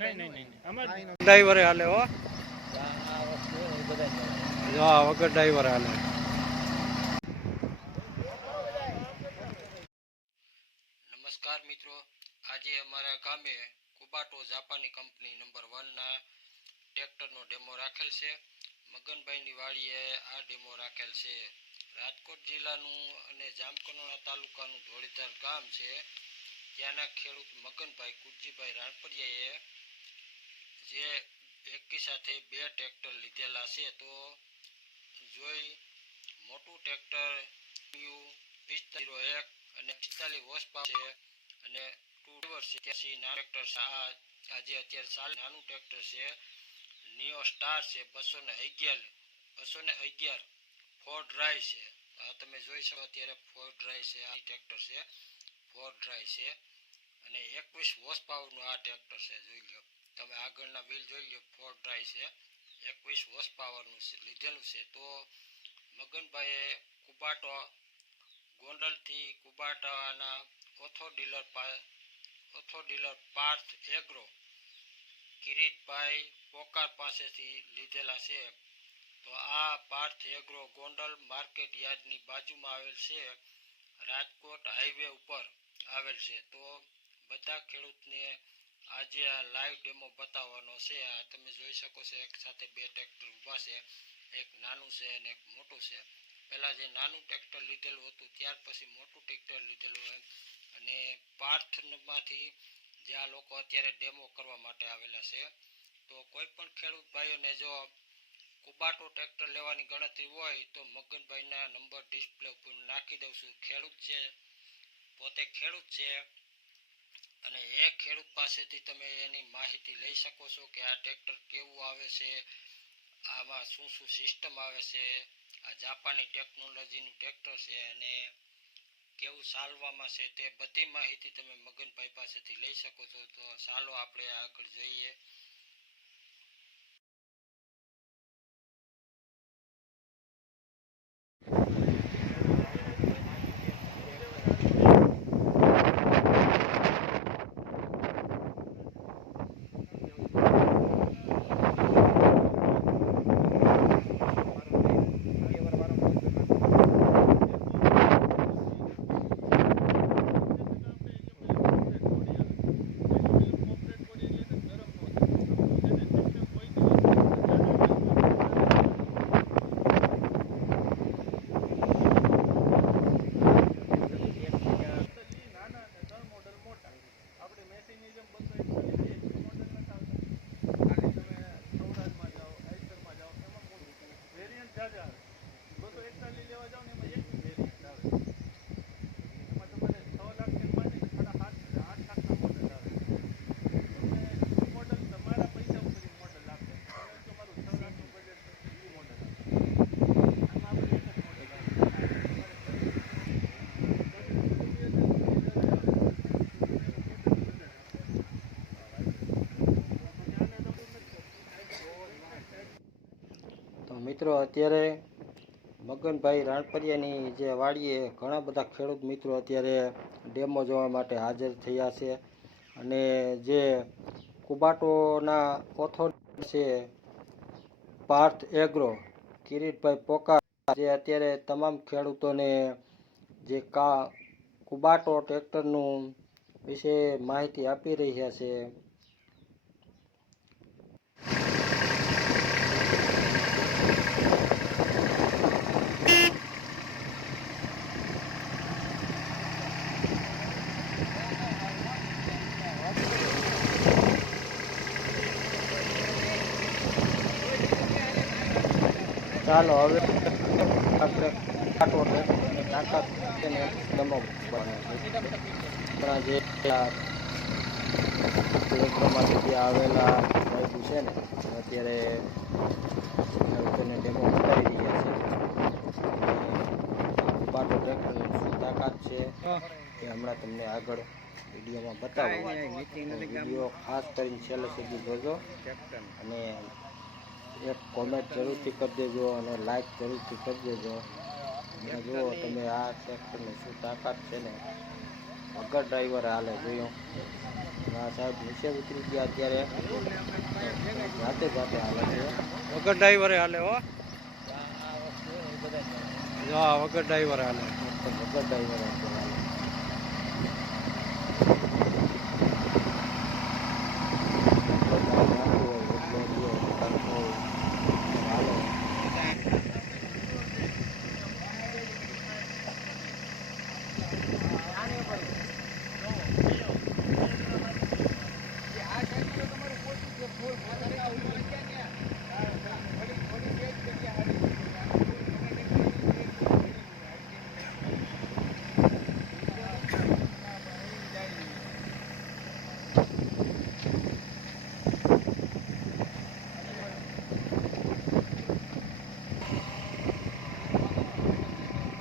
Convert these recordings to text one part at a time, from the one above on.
ડ્રાઈવરે હાલે હો, જો આ વગર ડ્રાઈવરે હાલે. નમસ્કાર મિત્રો, આજે અમારા ગામે કુબાટો જાપાની કંપની નંબર 1 ના ટ્રેક્ટરનો ડેમો રાખેલ છે. મગનભાઈની વાડીએ આ ડેમો રાખેલ છે. રાજકોટ જિલ્લાનું અને જામકંડોરણા તાલુકાનું ધોળીધાર ગામ છે. ત્યાંના ખેડૂત મગનભાઈ કુરજીભાઈ રાણપરિયાએ જે એકી સાથે 2 ટ્રેક્ટર લીધેલા છે. તો જોઈ મોટું ટ્રેક્ટર 4501 અને 45 હોર્સ પાવર છે અને 2 ડ્રાઈવર છે. ત્યાંથી નાનું ટ્રેક્ટર આજે અત્યારે ચાલે નાનું ટ્રેક્ટર છે. નિયો સ્ટાર છે 211 ફોર ડ્રાઈવ છે. આ તમે જોઈ શકો અત્યારે ફોર ડ્રાઈવ છે. આ ટ્રેક્ટર છે ફોર ડ્રાઈવ છે અને 21 હોર્સ પાવરનું આ ટ્રેક્ટર છે. જોઈ લો તમે આગળના વ્હીલ જોઈ લો, ફોર ડ્રાઈવ છે, 21 હોર્સ પાવરનું લીધેલું છે. તો મગનભાઈએ કુબાટો ગોંડલથી કુબાટાના ઓથો ડીલર પાર્થ એગ્રો કિરીટભાઈ પોકાર પાસેથી લીધેલા છે. તો આ પાર્થ એગ્રો ગોંડલ માર્કેટ યાર્ડની બાજુમાં આવેલ છે, રાજકોટ હાઈવે ઉપર આવેલ છે. તો બધા ખેડૂતને આજે આ લાઈવ ડેમો બતાવવાનો છે. આ તમે જોઈ શકો છો એક સાથે 2 ટ્રેક્ટર ઊભા છે, એક નાનું છે અને એક મોટું છે. પહેલાં જે નાનું ટ્રેક્ટર લીધેલું હતું ત્યાર પછી મોટું ટ્રેક્ટર લીધેલું હોય અને પાર્થમાંથી જે આ લોકો અત્યારે ડેમો કરવા માટે આવેલા છે. તો કોઈ પણ ખેડૂત ભાઈઓને જો કુબાટો ટ્રેક્ટર લેવાની ગણતરી હોય તો મગનભાઈના નંબર ડિસ્પ્લે ઉપર નાખી દઉં છું. ખેડૂત છે, પોતે ખેડૂત છે અને એ ખેડૂત પાસેથી તમે એની માહિતી લઈ શકો છો કે આ ટ્રેક્ટર કેવું આવે છે, આમાં શું શું સિસ્ટમ આવે છે, આ જાપાની ટેકનોલોજીનું ટ્રેક્ટર છે અને કેવું ચાલવામાં છે, તે બધી માહિતી તમે મગનભાઈ પાસેથી લઈ શકો છો. તો ચાલો આપણે આગળ જઈએ. મિત્રો અત્યારે મગનભાઈ રાણપરિયાની જે વાડીએ ઘણા બધા ખેડૂત મિત્રો અત્યારે ડેમો જોવા માટે હાજર થયા છે અને જે કુબાટોના ઓથોરિટી છે પાર્થ એગ્રો કિરીટભાઈ પોકાર જે અત્યારે તમામ ખેડૂતોને જે કુબાટો ટ્રેક્ટરનું વિશે માહિતી આપી રહ્યા છે. ચાલો હવે આપણે તાકાત તેને ડેમો બનાવવાનો છે. જે આવેલા સાહેબ છે ને અત્યારે ખેડૂતોને ડેમો બતાવી રહ્યા છે. કુબાટો ટ્રેક્ટરની શું તાકાત છે એ હમણાં તમને આગળ વિડીયોમાં બતાવો. વિડીયો ખાસ કરીને છેલ્લે સુધી જોજો અને એક કોમેન્ટ જરૂરથી કરી દેજો અને લાઈક જરૂરથી કરી દેજો. અને જુઓ તમે આ ટ્રેક્ટરની શું તાકાત છે ને વગર ડ્રાઈવર હાલે જોયું. આ સાહેબ નીચે ઉતરી ગયા અત્યારે જાતે જાતે હાલે છે. વગર ડ્રાઈવરે હાલે હો. હા વગર ડ્રાઈવરે હાલે. વગર ડ્રાઈવર હાલે.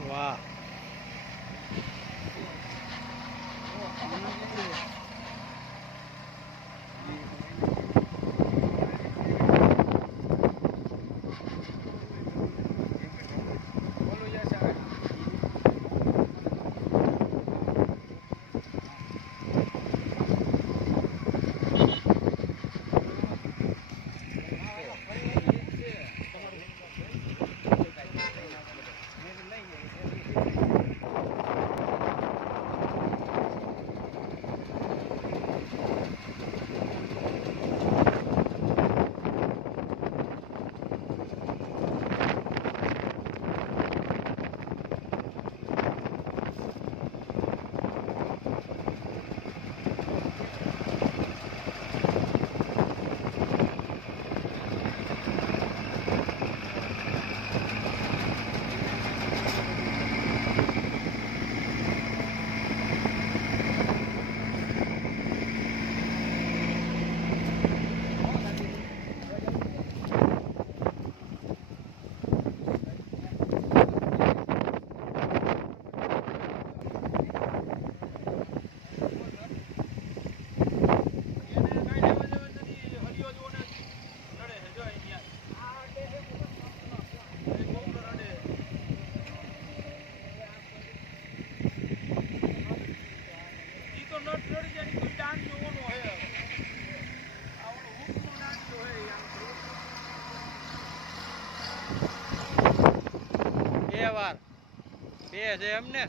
વાહ. બે વાર બે છે એમને.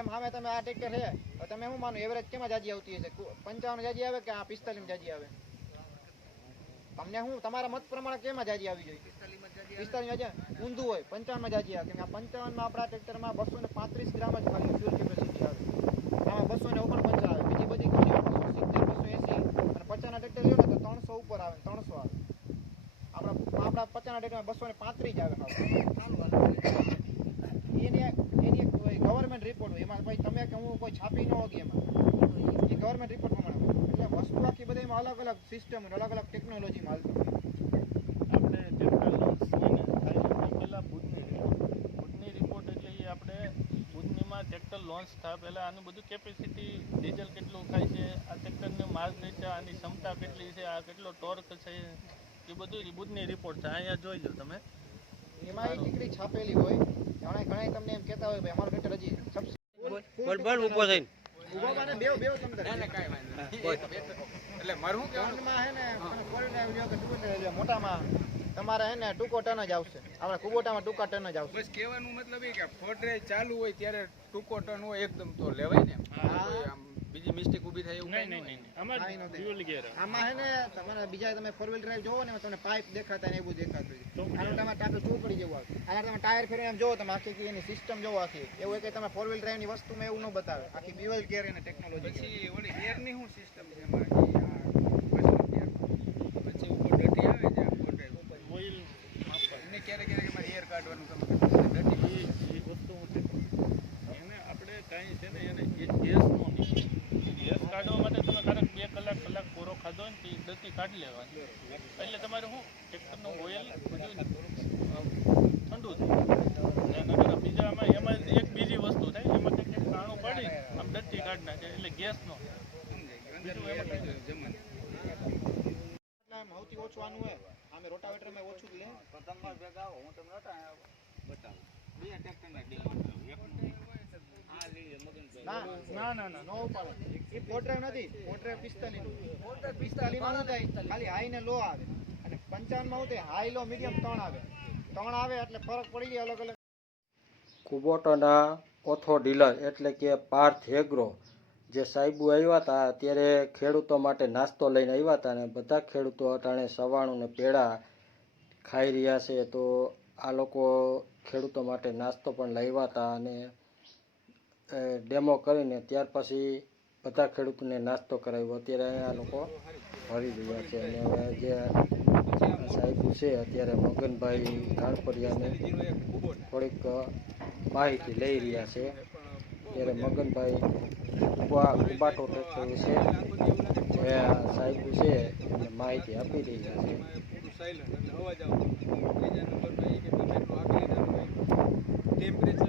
એમ સામે તમે આ ટ્રેક્ટર છે તો તમે શું માનો એવરેજ કેમાં જાજી આવતી હશે? 55 જાજી આવે કે આ 45 જાજી આવે? તમને શું તમારા મત પ્રમાણે કેમાં જાજી આવી જોઈએ? 45 જાજી ઊંધું હોય 55 માં જાજી આવે. કેમ કે 55 માં આપણા ટ્રેક્ટરમાં 235 ગ્રામ જ ખાલી ફ્યુલ કેપેસિટી આવે. આમાં 249 આવે. બીજી બધી કંપનીમાં 270 280 અને 50 ના ટ્રેક્ટર લ્યો ને તો 300 ઉપર આવે 300 આવે. આપણા 50 ના ટ્રેક્ટરમાં 235 આવે. એની ગવર્મેન્ટ રિપોર્ટ હોય એમાં ભાઈ તમે કે હું કોઈ છાપી ન હોગી એમાં એ ગવર્મેન્ટ રિપોર્ટ પ્રમાણે એટલે વસ્તુ આખી બધામાં અલગ અલગ સિસ્ટમ અલગ અલગ ટેકનોલોજીમાં હાલતું. આપણે ટેક્ટર લોન્સ છે ને ખાલી પહેલાં બુધની રિપોર્ટ એટલે એ આપણે બુધનીમાં ટેક્ટર લોન્ચ થાય પહેલાં આનું બધું કેપેસિટી ડીઝલ કેટલું ખાય છે, આ ટ્રેક્ટરની માર્ગ છે, આની ક્ષમતા કેટલી છે, આ કેટલો ટોર્ક છે, એ બધું બુધની રિપોર્ટ છે. અહીંયા જોઈ લો તમે એમાં એ ટીકડી છાપેલી હોય. ઘણા તમને એમ કહેતા હોય ભાઈ અમારો ટ્રેક્ટર હજી બોલ બોલ ઊભો થઈને ઉભો માને બેવ તમને એટલે મારું શું કહેવાનું હે ને કોઈને વિડિયો કે ટૂંકો મોટામાં તમારે હે ને ટૂંકો ટન જ આવશે. આપણે કુબોટામાં ટૂંકા ટન જ આવશે. બસ કહેવાનું મતલબ એ કે ફોડ ડ્રાઈવ ચાલુ હોય ત્યારે ટૂંકો ટન હોય એકદમ તો લેવાય ને. આમ બીજી મિસ્ટેક ઊભી થાય એવું નહીં નહીં નહીં આમાં કાંઈ ન થાય. ડ્યુઅલ ગિયર આમાં હે ને તમારા બીજા તમે ફોર વ્હીલ ડ્રાઈવ જોવો ને એમાં તમને પાઇપ દેખાતા ને એવું દેખાતું છે. તો આનું તમે ટાંકું ચોકડી જેવું આવે. આના તમે ટાયર ફેરીને એમ જોવો તમે આખી એની સિસ્ટમ જોવો આખી. એવું એક તમે ફોર વ્હીલ ડ્રાઈવની વસ્તુમાં એવું ન બતાવે. આખી ડ્યુઅલ ગિયર અને ટેકનોલોજી. પછી ઓલી ગિયરની શું સિસ્ટમ છે એમાં પછી ઉપર ડટી આવે છે ફોર ડ્રાઈવ ઓઇલ માપવા એને ક્યારેક ક્યારેક એમાં એર કાઢવાનું કામ કરે ડટી એ વસ્તુ હું છે એને આપણે કાંઈ છે ને એને એ ગેસનો નહીં ગેસ કાઢવા માટે તમે ક્યારેક 2 કલાક પૂરો ખાધો ને તે દતી કાઢી લેવાની એટલે તમારે શું ટ્રેક્ટરનું ઓઇલ બધું ઠંડુ થાય ને નકર બીજામાં એમાં એક બીજી વસ્તુ થાય એમાં કંઈક કાણું પાડી આમ દતી કાઢી નાખે એટલે ગેસનો બીજું એમાં કંઈ જમવાનું એટલે આમ સૌથી ઓછું આનું હોય. આમે રોટાવેટરમાં ઓછું જ લે. ના ના ના નો ઉપાડે. એ ફોર ડ્રાઈવ નથી. ફોર ડ્રાઈવ 45 નું. 45 માં શું થાય? ખાલી હાઈ ને લો આવે. અને 55 માં શું થાય? હાઈ લો મીડિયમ 3 આવે. 3 આવે એટલે ફરક પડી જાય અલગ અલગ. કુબોટાના ઓથો ડીલર એટલે કે પાર્થ એગ્રો જે સાહેબુ આવ્યા હતા ત્યારે ખેડૂતો માટે નાસ્તો લઈને આવ્યા હતા અને બધા ખેડૂતો અટાણે સવાણું ને પેડા ખાઈ રહ્યા છે. તો આ લોકો ખેડૂતો માટે નાસ્તો પણ લાવ્યા હતા અને ડેમો કરીને ત્યાર પછી બધા ખેડૂતોને નાસ્તો કરાવ્યો. અત્યારે આ લોકો ભરી રહ્યા છે અને હવે જે સાહેબુ છે અત્યારે મગનભાઈ ધાણપરિયાને થોડીક માહિતી લઈ રહ્યા છે. ત્યારે મગનભાઈ કુબાટો ટ્રેક્ટર વિશે જે સાહેબુ છે એને માહિતી આપી રહ્યા છે. સાયલન્ટ એટલે અવાજ આવતો બીજા નંબરમાં એ કે તમે એટલું આગળ લીધા ટેમ્પરેચર